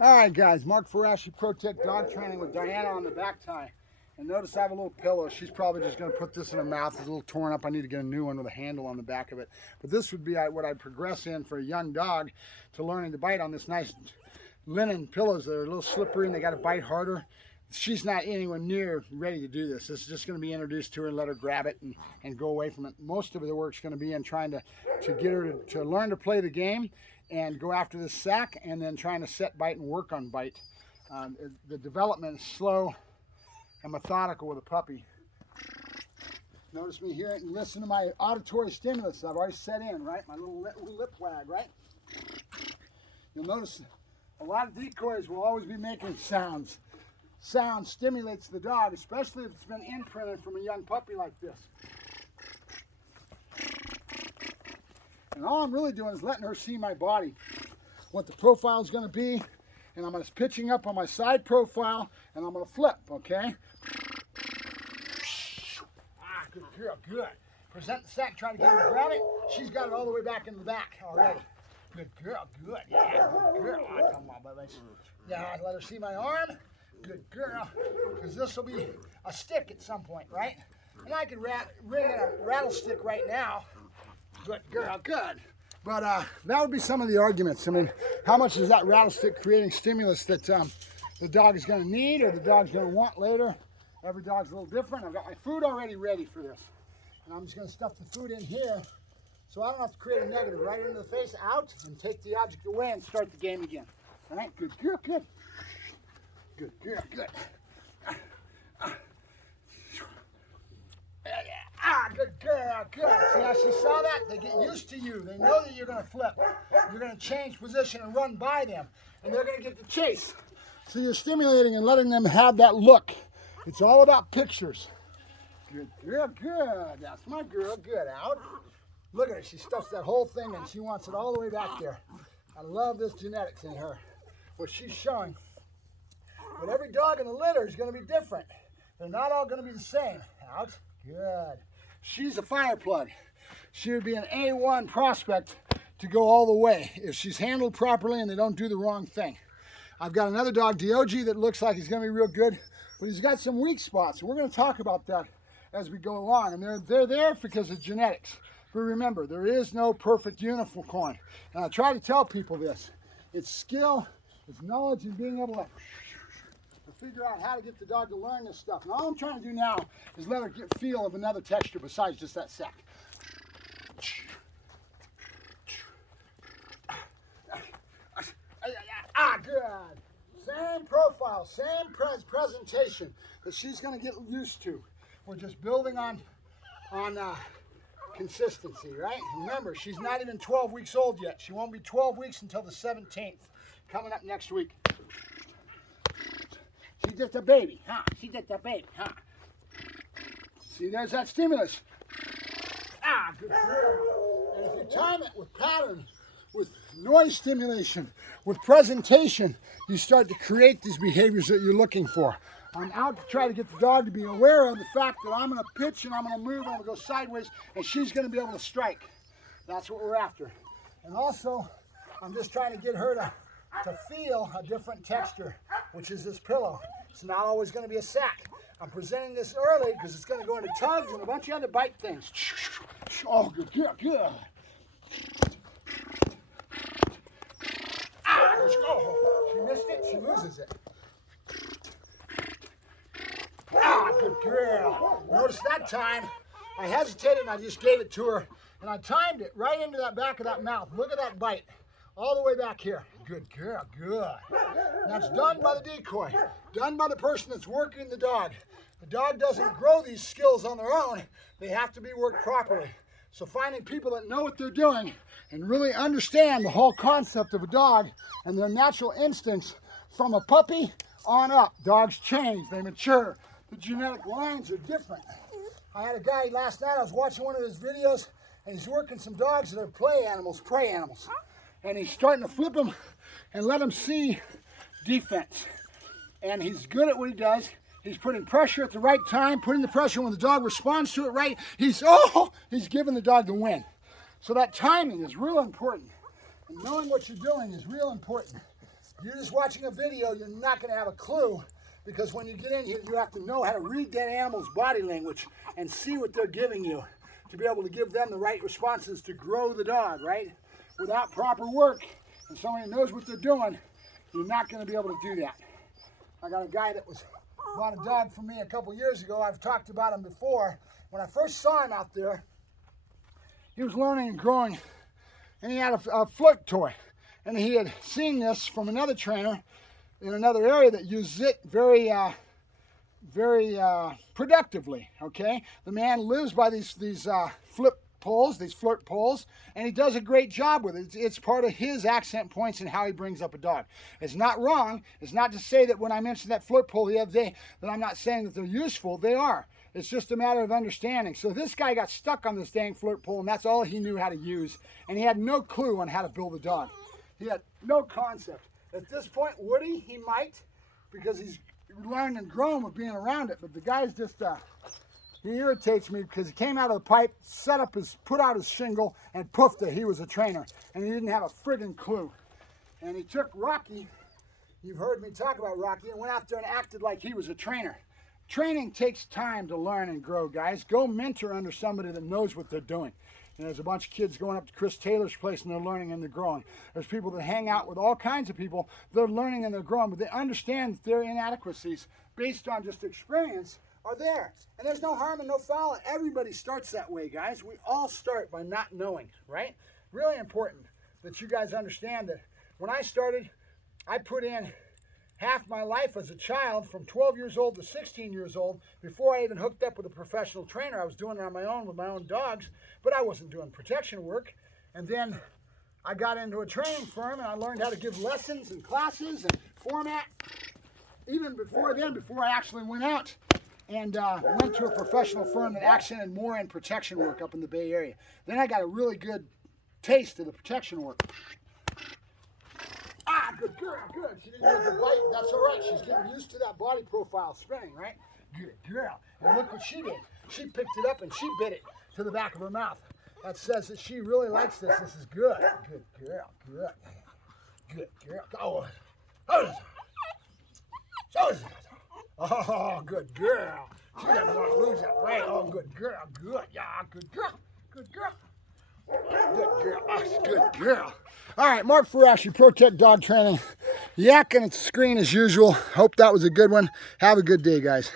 All right, guys, Mark Ferrasci, Pro Tech Dog Training with Diana on the back tie. And notice I have a little pillow. She's probably just going to put this in her mouth. It's a little torn up. I need to get a new one with a handle on the back of it. But this would be what I'd progress in for a young dog to learning to bite on this nice linen pillows that are a little slippery and they got to bite harder. She's not anywhere near ready to do this. This is just going to be introduced to her and let her grab it and go away from it. Most of the work's going to be in trying to get her to learn to play the game and go after this sack, and then trying to set bite and work on bite. The development is slow and methodical with a puppy. Notice me here and listen to my auditory stimulus I've already set in, right? My little lip wag, right? You'll notice a lot of decoys will always be making sounds. Sound stimulates the dog, especially if it's been imprinted from a young puppy like this. And all I'm really doing is letting her see my body, what the profile is going to be, and I'm pitching up on my side profile, and I'm going to flip, okay? Ah, good girl, good. Present the sack, try to get her to grab it. She's got it all the way back into the back already. Good girl, good. Yeah, good girl. Oh, come on, baby. Yeah, let her see my arm. Good girl. Because this will be a stick at some point, right? And I could ring in a rattlestick right now. Good girl, good. But that would be some of the arguments. I mean, how much is that rattlestick creating stimulus that the dog is going to need or the dog's going to want later? Every dog's a little different. I've got my food already ready for this. And I'm just going to stuff the food in here so I don't have to create a negative. Right into the face, out, and take the object away and start the game again. All right, good girl, good. Good girl, good. Ah, good girl, good. See how she saw that? They get used to you. They know that you're going to flip. You're going to change position and run by them. And they're going to get the chase. So you're stimulating and letting them have that look. It's all about pictures. Good girl, good. That's my girl, good. Out. Look at her. She stuffs that whole thing and she wants it all the way back there. I love this genetics in her, what she's showing. But every dog in the litter is going to be different. They're not all going to be the same. Out. Good. She's a fire plug. She would be an A1 prospect to go all the way if she's handled properly and they don't do the wrong thing. I've got another dog, Dog, that looks like he's going to be real good, but he's got some weak spots. We're going to talk about that as we go along. And they're there because of genetics. But remember, there is no perfect unicorn. And I try to tell people this. It's skill, it's knowledge, and being able to figure out how to get the dog to learn this stuff. And all I'm trying to do now is let her get feel of another texture besides just that sack. Ah, good. Same profile, same presentation that she's going to get used to. We're just building on consistency, right? Remember, she's not even 12 weeks old yet. She won't be 12 weeks until the 17th, coming up next week. She's just a baby, huh? She's just a baby, huh? See, there's that stimulus. Ah, good girl. And if you time it with pattern, with noise stimulation, with presentation, you start to create these behaviors that you're looking for. I'm out to try to get the dog to be aware of the fact that I'm going to pitch and I'm going to move, I'm going to go sideways, and she's going to be able to strike. That's what we're after. And also, I'm just trying to get her to feel a different texture, which is this pillow. It's not always going to be a sack. I'm presenting this early because it's going to go into tugs and a bunch of other bite things. Oh, good, good, good. Ah, oh, she missed it, she loses it. Ah, good girl. Notice that time, I hesitated and I just gave it to her. And I timed it right into that back of that mouth. Look at that bite. All the way back here. Good girl, good. That's done by the decoy. Done by the person that's working the dog. The dog doesn't grow these skills on their own. They have to be worked properly. So finding people that know what they're doing and really understand the whole concept of a dog and their natural instincts from a puppy on up. Dogs change, they mature. The genetic lines are different. I had a guy last night, I was watching one of his videos, and he's working some dogs that are prey animals. And he's starting to flip them and let them see defense. And he's good at what he does. He's putting pressure at the right time, putting the pressure when the dog responds to it right. He's giving the dog the win. So that timing is real important. And knowing what you're doing is real important. You're just watching a video, you're not going to have a clue, because when you get in here, you have to know how to read that animal's body language and see what they're giving you to be able to give them the right responses to grow the dog, right? Without proper work and somebody who knows what they're doing, you're not going to be able to do that. I got a guy that bought a dog from me a couple years ago. I've talked about him before. When I first saw him out there, he was learning and growing, and he had a flirt toy. And he had seen this from another trainer in another area that used it very productively, okay? The man lives by these flip poles, these flirt poles, and he does a great job with it. It's part of his accent points and how he brings up a dog. It's not wrong. It's not to say that when I mentioned that flirt pole the other day that I'm not saying that they're useful. They are. It's just a matter of understanding. So this guy got stuck on this dang flirt pole, and that's all he knew how to use, and he had no clue on how to build a dog. He had no concept. At this point, Woody, he might, because he's learned and grown with being around it, but the guy's just, he irritates me because he came out of the pipe, put out his shingle, and poofed it. He was a trainer, and he didn't have a friggin' clue. And he took Rocky, you've heard me talk about Rocky, and went out there and acted like he was a trainer. Training takes time to learn and grow, guys. Go mentor under somebody that knows what they're doing. And there's a bunch of kids going up to Chris Taylor's place and they're learning and they're growing. There's people that hang out with all kinds of people. They're learning and they're growing, but they understand that their inadequacies based on just experience are there. And there's no harm and no foul. Everybody starts that way, guys. We all start by not knowing, right? Really important that you guys understand that when I started, I put in half my life as a child, from 12 years old to 16 years old, before I even hooked up with a professional trainer. I was doing it on my own with my own dogs, but I wasn't doing protection work. And then I got into a training firm and I learned how to give lessons and classes and format. Even before then, before I actually went out and went to a professional firm that accented more in protection work up in the Bay Area. Then I got a really good taste of the protection work. Ah, good girl, good. She didn't get the bite. That's all right. She's getting used to that body profile spinning, right? Good girl. And look what she did. She picked it up and she bit it to the back of her mouth. That says that she really likes this. This is good. Good girl. Good. Good girl. Oh, good girl. She doesn't want to lose that weight. Oh, good girl. Good. Yeah, good girl. Good girl. Good girl. Oh, good girl. All right, Mark Ferrasci, ProTech Dog Training. Yakking at the screen as usual. Hope that was a good one. Have a good day, guys.